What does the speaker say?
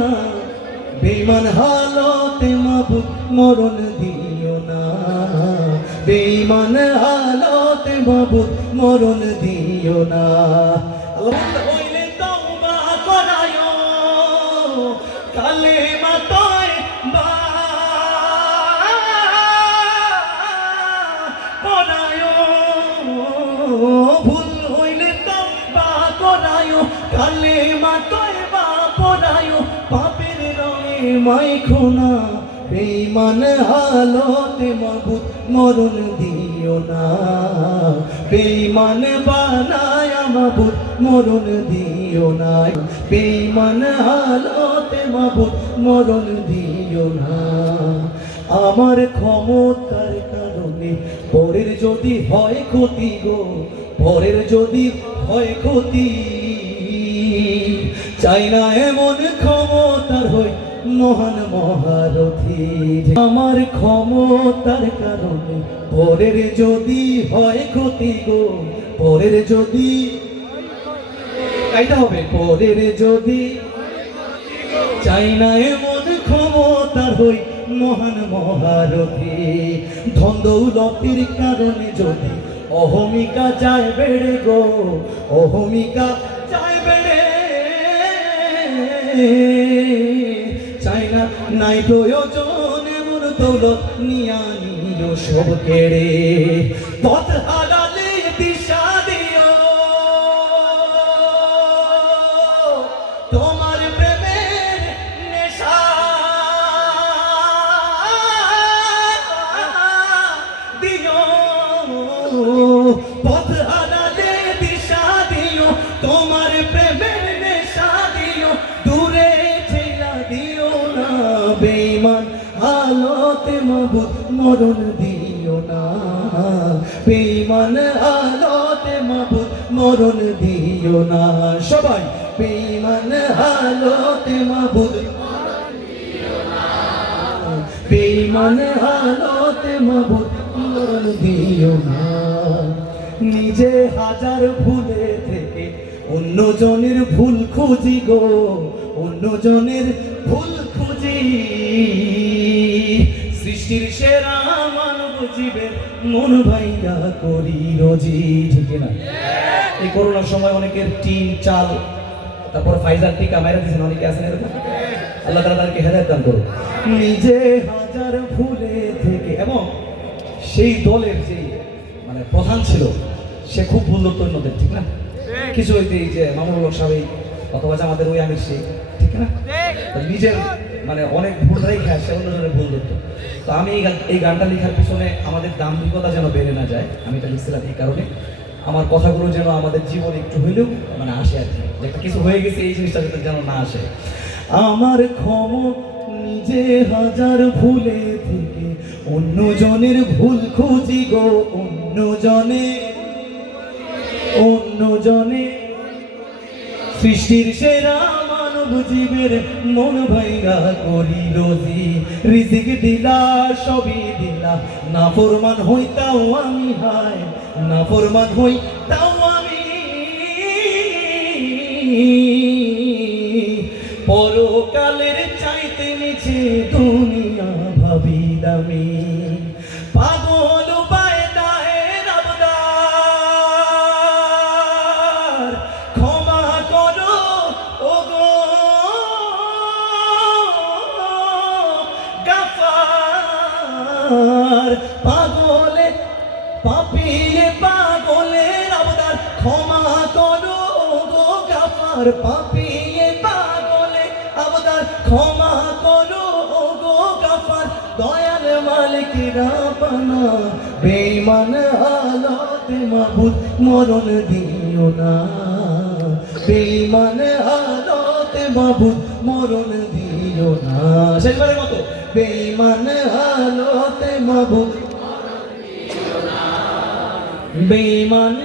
না, বেঈমান হালতে মাবুদ মরণ দিও না, বেঈমান হালতে মাবুদ মরণ দিও না। আল্লাহ হইলে তওবা করায়ো, কালেমা তয়বা করায়ো, ভুল হইলে তওবা করায়ো, কালেমা তয়বা পড়ায়ো, পাপের রঙে মাইখো না, বেঈমান হালতে মাবুদ মরণ দিও না, বেঈমান বানায় মাবুদ মরণ দিও না, বেঈমান হালতে মাবুদ মরণ দিও না। আমার ক্ষমতার কারণে পরের যদি হয় ক্ষতি গো, পরের যদি হয় ক্ষতি, চাই না এমন ক্ষমতার হই মহান মহারথী। আমার ক্ষমতার কারণে পরের যদি হয় ক্ষতি গো, পরের যদি গাইতে হবে, পরের যদি, চাই না এমন ক্ষমতার হই মহান মহারথী। ধন দৌলতের কারণে যদি অহমিকা যায় বেড়ে গো, অহমিকা যায় বেড়ে, চাই না নাই প্রয়োজন এমন দৌলত নিয়া নিও সব কেড়ে। পথ হারালে দিশা দিও, তোমার প্রেমের নেশা দিও, পথ হারালে দিশা দিও, তোমার প্রেমের নেশা দিও, দূরে ঠেলা দিও না, বেঈমান হালতে মাবুদ মরণ দিও না, বেঈমান হালতে মাবুদ মরণ দিও না। সবাই বেঈমান হালতে মাবুদ মরণ দিও না, বেঈমান হালতে মাবুদ মরণ দিও না। নিজে হাজার ভুলে থেকে অন্য জনের ভুল খুঁজি গো, অন্য জনের ভুল খুঁজি, সৃষ্টির সেরা মানব জীবের মন ভাইয়া করি রোজি। ঠিক না? এই করোনার সময় অনেকের টিন চাল তারপর ফাইজার টিকা মাইরা দিয়েছেন, অনেকে আছেন এরকম। আল্লাহ তাআলা তাদেরকে হেদায়েত দান করুন। নিজে হাজার ভুলে থেকে, এবং সেই দলের যে মানে প্রধান ছিল সে খুব ভুল ধরতো অন্যদের, ঠিক না? কিছু হইতে এই যে মামুনুল হক সাহেব অথবা আমাদের ওই আমির শেখ, ঠিক না? নিজের মানে অনেক ভুল রেখে আসে অন্যজনের ভুল ধরতো। তো আমি এই গানটা লেখার পিছনে আমাদের দাম্ভিকতা যেন বেড়ে না যায়, আমি এটা লিখছিলাম এই কারণে, আমার কথাগুলো যেন আমাদের জীবনে একটু হইলেও মানে আসে আর কি, যে একটা কিছু হয়ে গেছে এই জিনিসটা যেন না আসে। আমার ক্ষমা নিজে হাজার ভুলে থেকে অন্য জনের ভুল খুঁজি গো, অন্য জনে সৃষ্টির সেরা মানব জীবের মন ভাইয়া করি রোজি, রিজিক দিলা সবই দিলা, না ফরমান হইতাও আমি, হায় না ফরমান হইতাও আমি, পরকালের চাইতে নিচে দুনিয়া ভাবি দামি, পাগল বায়দায় রবদার ক্ষমা করো ওগো গাফার, পাগলে পাপিয়ে পাগলে রবদার ক্ষমা করো ওগো গাফার, পাপিয়ে পাগলে আবদার ক্ষমা করো ওগো গাফার, দয়াল মালিক রাব্বানা, বেঈমান হালতে মাবুদ মরণ দিও না, বেঈমান হালতে মাবুদ মরণ দিও না। শেষবারের মতো, বেঈমান হালতে মাবুদ মরণ দিও না, বেঈমান